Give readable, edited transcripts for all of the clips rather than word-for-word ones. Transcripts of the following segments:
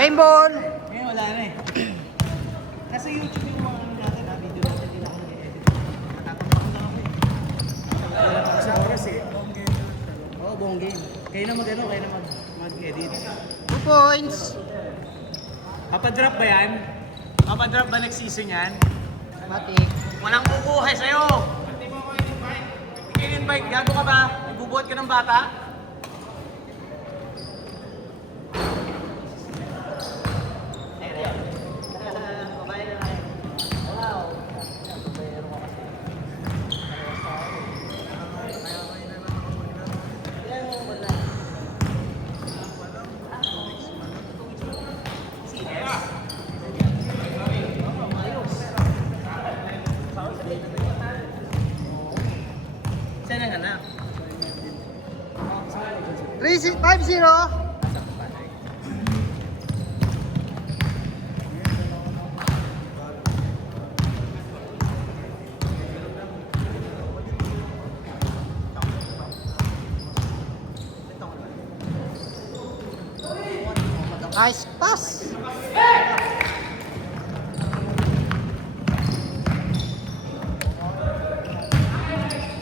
Game ball! Ngayon wala na eh. Nasa YouTube yung mga ano natin ha, video natin, hindi na ako nag-edit. Natatampak lang ako eh. Wala pa kasi oras eh. Oo, buong game. Kayo na mag-ano, kayo na mag-edit. 2 points! Papadrop ba yan? Papadrop ba next season yan? Matik. Walang kukuha sa'yo! Hindi mo ako in-invite. Hindi ka in-invite, gago ka ba? Nagbubuhat ka ng bata? Saan ang anak? 5-0. Nice pass.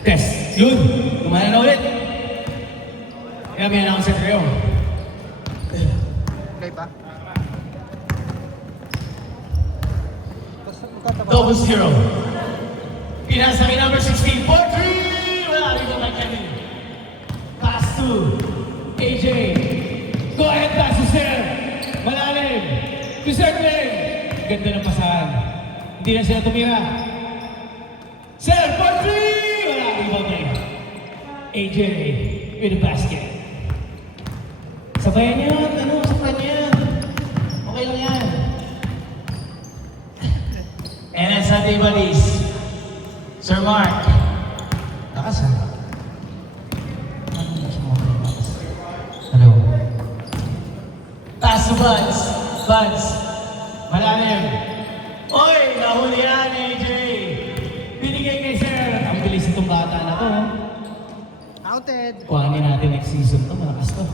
Test. Yun. Kumana na ulit. Kaya may announcer kayo. Okay ba? Double zero. Pinasa kay number 16. 4-3. Wala. Dito kay Kevin. Pass to AJ. Go ahead, pass to Sir. Malalim. To Sir Glenn. Ganda ng pasahan. Hindi na sila tumira. Sir, 4-3. Wala. Rebound na yun. AJ with the basket. Sabayan niya. Ano? Sabayan niya. Okay lang yan. And that's Sunday Buddies. Sir Mark. Lakas ha? Hello. Pass to Buds. Buds. Malalim. Oy! Nahuli yan, AJ. Binigay kay Sir. Ang bilis itong bata na to. Counted. Kuhanin natin next season to. Malakas to.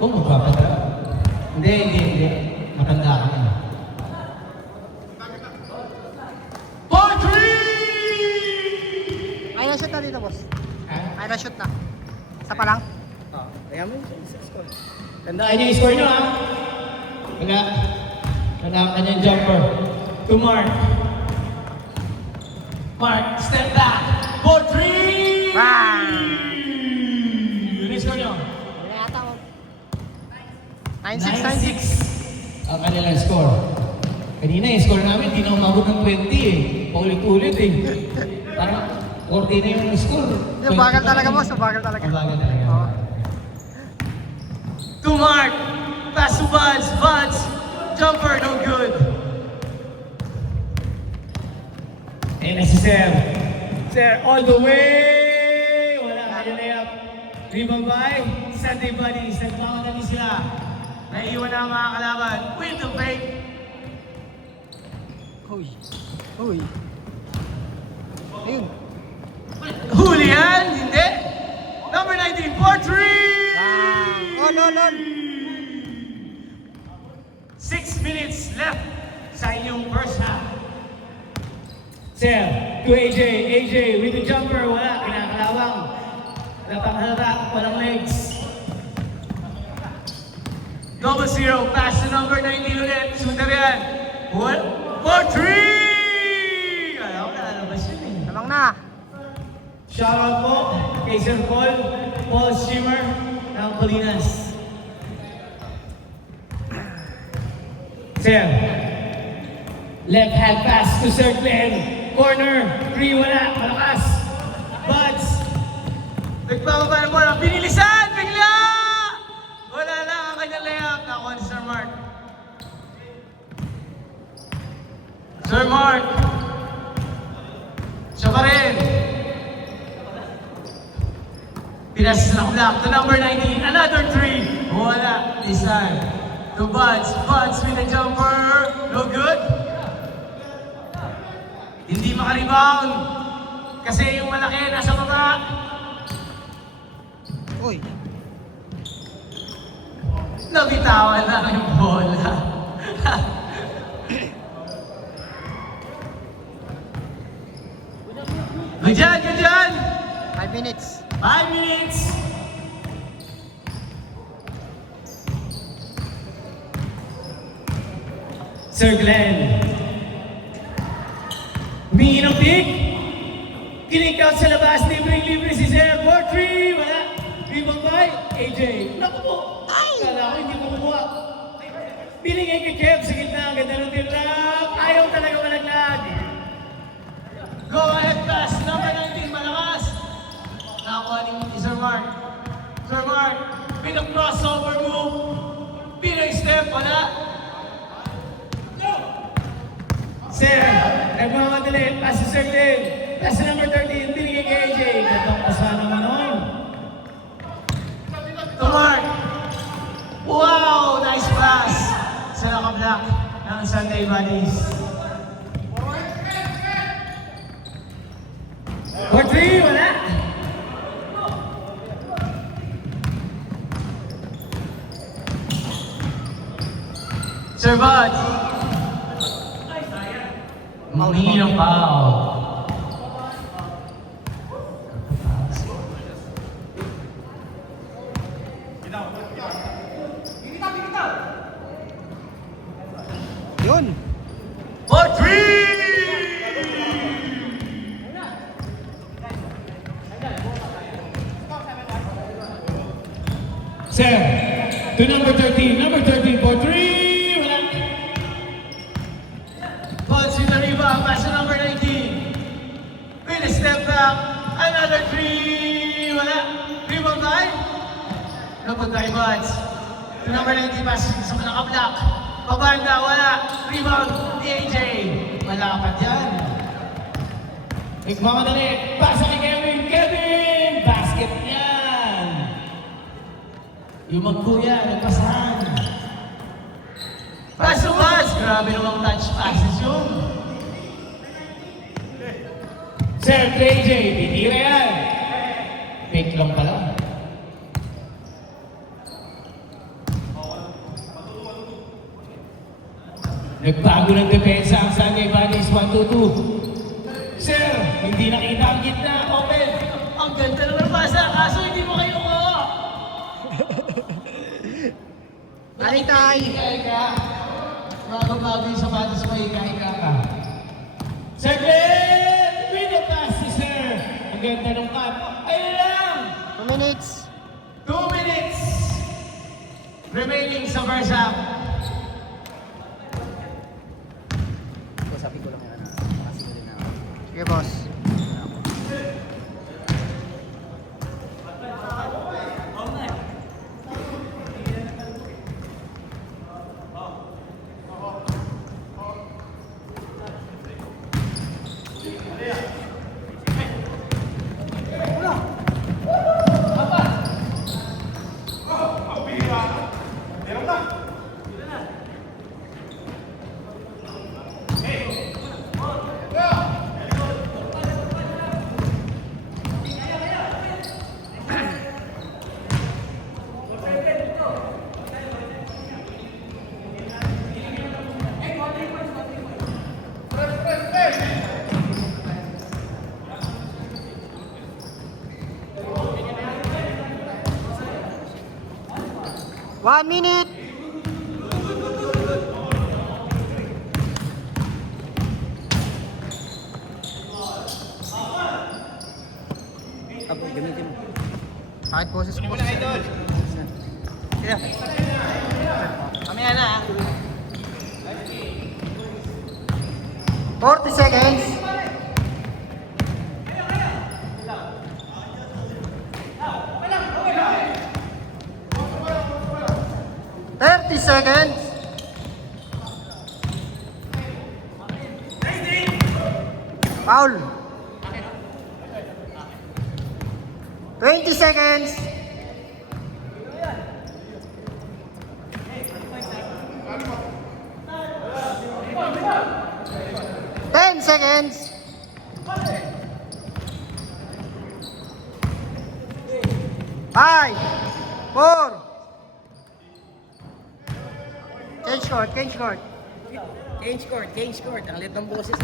Kung magpapadala. Hindi. Matanda ka na. 4-3! Ay, na-shoot na dito, boss. Ha? Ay, na-shoot na. Isa pa lang. Kaya mo yung score. Tandaan niyo yung score niyo ha. Wala ang kanyang jumper. To Mark. Mark, step back. 4-3! Wow! Yun yung score niyo. Wala yata ako. 9-6. 9-6 ang kanilang score. Kanina yung score namin, di na umabot ng 20 eh. Paulit-ulit eh. Parang 40 na yung score. Yung bagal talaga, boss. Bagal talaga. Ang bagal talaga. Oo. To Mark, pass to Buds, Buds, jumper, no good. And si Sir. Sir, all the way! Wala, kaya layup. Rebound by Sunday Buddies. Nagmamadali sila. Naiiwan na ang mga kalaban. With the fake. Uy. Ayun. Huli yan? Hindi. Number 19, 4-3! Bang! On. 6 minutes left sa inyong first half. Sir, to AJ. AJ with the jumper. Wala. Kinakalawang. Wala pang halata. Walang legs. Double zero. Pass to number 19 ulit. Shooter yan. 4-3! Alam ko nalalabas yun eh. Lamang na. Shoutout po kay Sir Paul Shimmer ng Polinas. Sir, left hand pass to Sir Glenn. Corner, 3 wala, malakas. Buds, nagpapabala mo lang, binilisan, bigla! Wala lang ang kanyang layup. Nakuha ni Sir Mark. Sir Mark, siya pa rin. Pinasas na block to number 19, another 3. Wala, this time. To Buds with a jumper, no good. Hindi makarebound. Kasi yung malaki nasa baba. Uy. Nabitawan lang yung bola. Good job, good job! 5 minutes. 5 minutes! Sir Glenn. Humingi ng pick. Kinik-out sa labas. Libre-libre si Sir. 4-3. Wala. Rebound by AJ. Naku po. Kala ko hindi mo kumuha. Binigay kay Kev sa gitna. Ang ganda ng tirap. Ayaw talaga malaglag. Go ahead pass. Number 19. Malakas. Nakakuha ni Sir Mark. Sir Mark. Pinag-crossover move. Pinag-step. Wala. Sir, nagmamadali. Pass si Sir Glenn. Pass si number 13. Binigay kay AJ. Gatong pa sana naman nun. To Mark. Wow! Nice pass. Sa naka-block ng Sunday Buddies. 4-3, wala. Sir Bud. Humingi ng foul. Yun. 4-3! Sir, to number 13. Number 13, 4-3. Wala. Pulse in the rebound. Pass to number 19. Will step back. Another 3. Wala. Rebound by? Napag by Buds. To number 19, pass sa naka-block. Pabanda, wala. Rebound, AJ. Malapat yan. Nagmamadali. Pasa kay Kevin. Kevin! Basket yan. Yung magkuya, nagpasahan. Pass to Buds. Grabe namang touch passes yun. Sir, AJ, titira yan. Fake lang pala. Nagbago ng depensa ang Sunday Buddies, 1-2-2. Sir, hindi nakita ang gitna. Open. Ang ganda naman pasa, kaso hindi mo kayo ko. Alitay. Ika-ika. Bago-bago yung sapatos mo, ika-ika ka. Sir Glenn! With the pass si Sir. Ang ganda ng cut. Ayun lang! 2 minutes. 2 minutes remaining sa first half. Sabi ko lang yan. Sige, boss. One minute. Gamitin mo. Kahit boses ko. Wala, idol. Yeah. Kami na. 40 seconds. Seconds. 20 seconds. 10 seconds. 5, 4, Change court. Change court. Ang lit ng boses.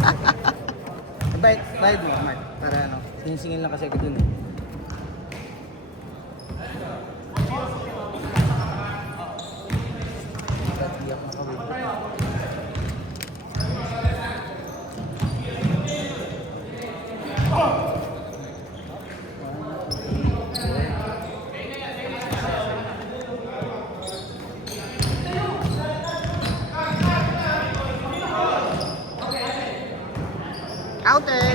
Bayad mo, Mark. Para ano, sinisingil lang kasi ako dun eh. Hindi ako nakawin. Counted!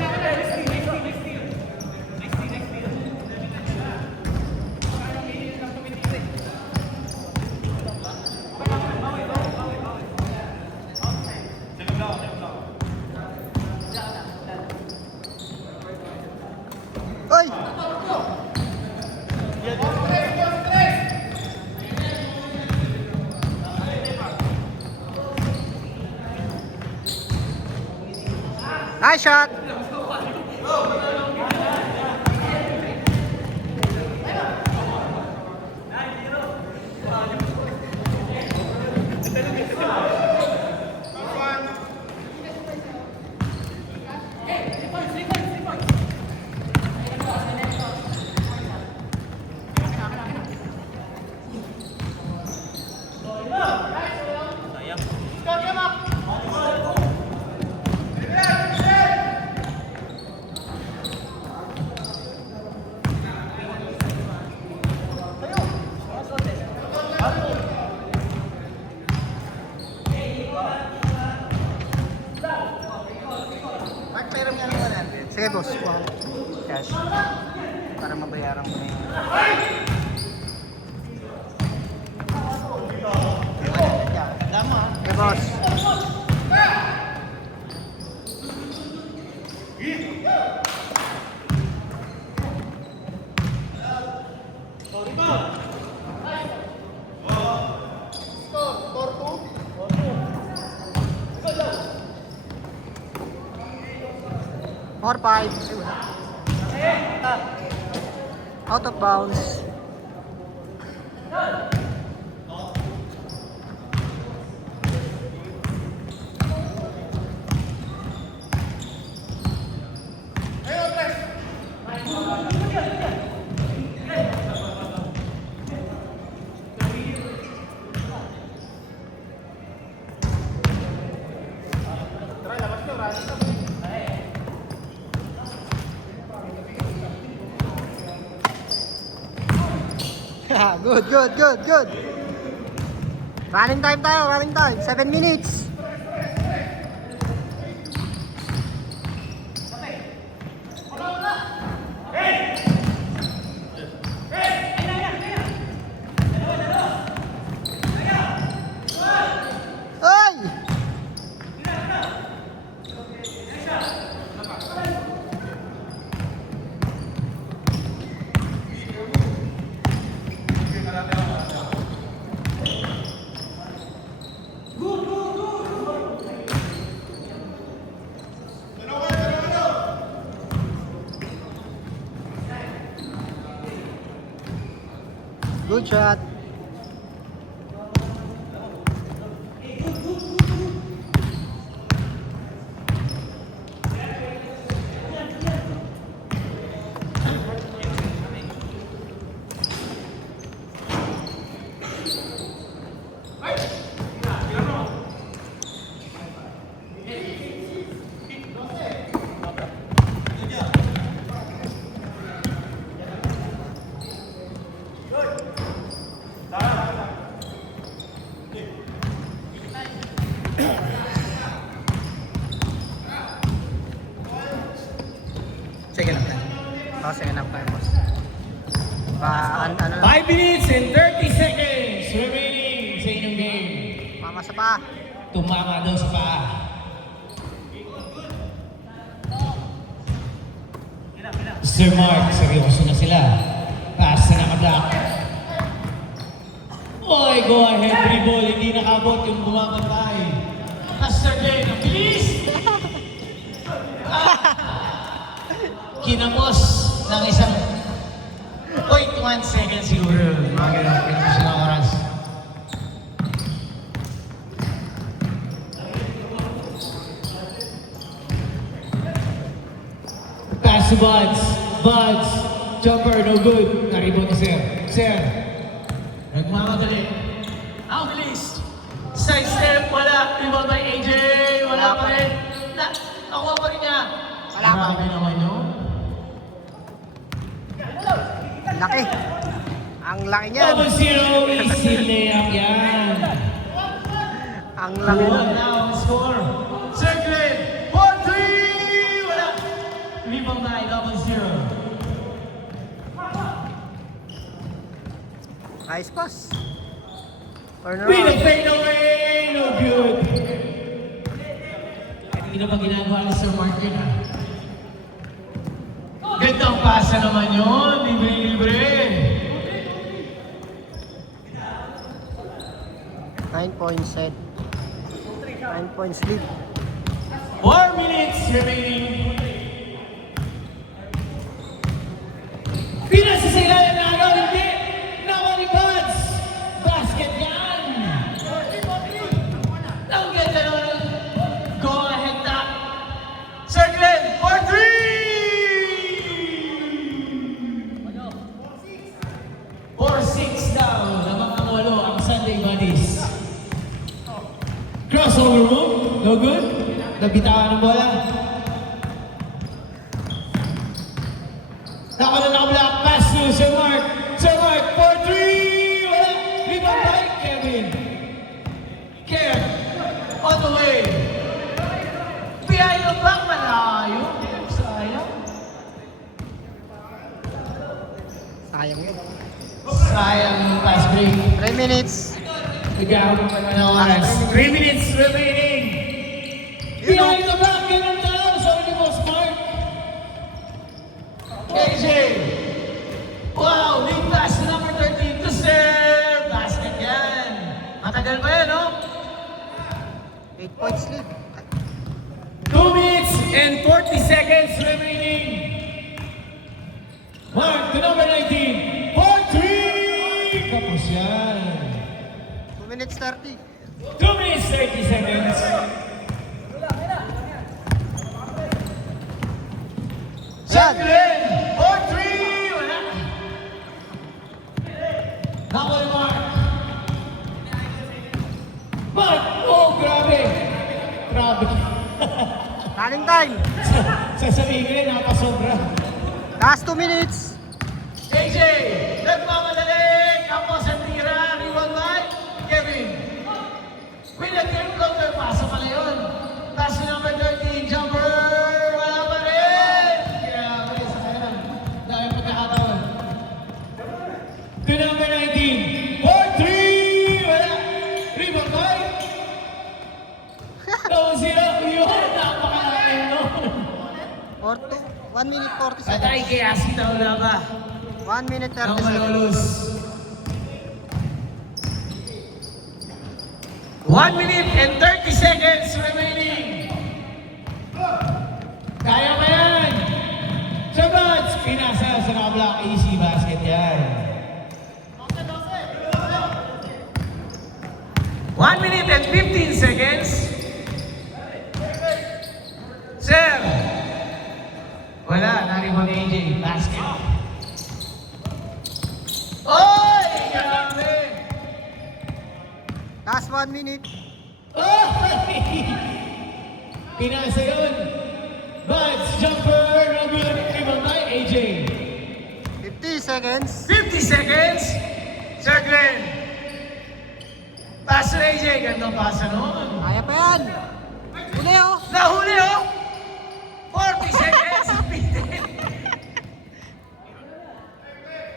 Oy! Nice shot! Mark, meron nga naman natin. Sige, boss. Cash. Para mabayaran ko na yung... Okay, boss. Or 5. Out of bounds. Good. Running time tayo, 7 minutes. Ay! Good shot. Second up time. Oh, second up time, boss. Ano 5 minutes and 30 seconds remaining sa inyong game. Mama sa pa. Tumama daw sa paa. Sir Mark, seryoso na sila. Pass na nakablock. Oy, go ahead, dribble. Hindi nakabot yung bumabantay. Master Jane, ang bilis! Kinamos ng isang 0.1 second siguro. Mga ganun, kinamos ng oras. Pass to Buds. Buds. Jumper, no good. Na-rebound ni Sir. Sir. Nagmamadali. Ang bilis. Side step, wala. Rebound by AJ. Wala pa rin. Nakuha pa rin niya. Wala pa. Grabe naman yun. Ang laki. Ang laki niyan. Double zero. Easy layup yan. Ang laki One nun. now ang score. Circle. 4-3. Wala. Rebound by double zero. Nice pass. Turn With a around. fade away. No good. Hindi na ba ginagawa ni Sir Mark yun ha? Gandang pasa naman yun. Libre-libre. 9 points set. 9 points lead. 4 minutes remaining. Pinasa sa ilalim na araw, hindi. Nakuha ni Buds. Basket yan. Ang ganda naman. Go ahead na. Circle. 4-3. 4-6 down. Lamang ang 8 ang Sunday Buddies. Crossover move. No good. Nabitawan ng bola. Nakablock pass to Sir Mark. Sir Mark, 4-3! Wala! Rebound by Kevin. Kev, on the way. Behind the back, malayo. Sayang. Sayang yun. Sayang yung pass break. 3 minutes. Nagkakaroon pa naman ng oras. 3 minutes remaining. Behind the back, ganun daw. Sabi ni Boss Mark. AJ. Wow, big pass to number 13 to serve. Basket yan. Matagal pa yan, no? 8 points lead. 2 minutes and 40 seconds remaining. Mark to number 19. 4-3. Tapos yan. 2 minutes 30. 2 minutes 30 seconds. Jacqueline! 4-3! Wala! Nakuha ni Mark. Mark! Oh, grabe! Grabe. Running time. Sasabihin ko yun, napasobra. Last 2 minutes. AJ! Nagmamadali! Kapos ang tira. Rebound by Kevin. With a game floater. Pasa pala yun. Pass to number 13. Jumper! Wala pa rin! Grabe sa kanya. Dahil pagkakataon. To number 19. 4-3! Wala! Rebound by double zero. Yun! Napakalaki nun. 1 minute 40 Patay seconds. kay Asita wala ba? 1 minute 30 Ang seconds. malulus. 1 minute and 30 seconds remaining. Kaya pa yan. Sabat! Pinasa sa nakablock. Easy basket yan. 1 minute and 15 seconds. Sir! Wala, naribon ni AJ. Basket. Oy! Grabe! Last 1 minute. Oy! Pinasa yun. Buds, jumper, no good. Rebound by AJ. 50 seconds. 50 seconds. Sir Glenn. Pass to AJ. Gandang pasa nun. Kaya pa yan. Huli oh. Nahuli oh! 40 seconds.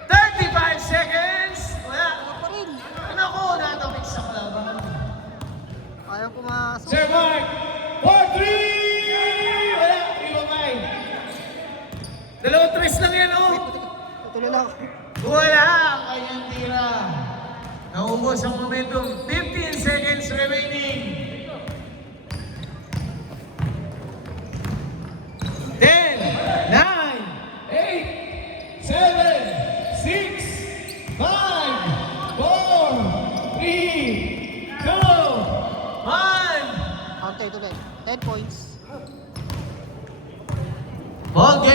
35 seconds. Wala. Kaya pa rin. Naku, natapik sa kalaban. Ayaw pumasok. Sir Mark, 4-3! Wala, ibabay. Dalawang tres lang yan, oh. Tutuloy lang. Wala ang kanyang tira. Naubos ang momentum. 15 seconds remaining. 10, 9, 8, 7, 6, 5, 4, 3, 2, 1. Count tayo tuloy. 10 points. Ball game.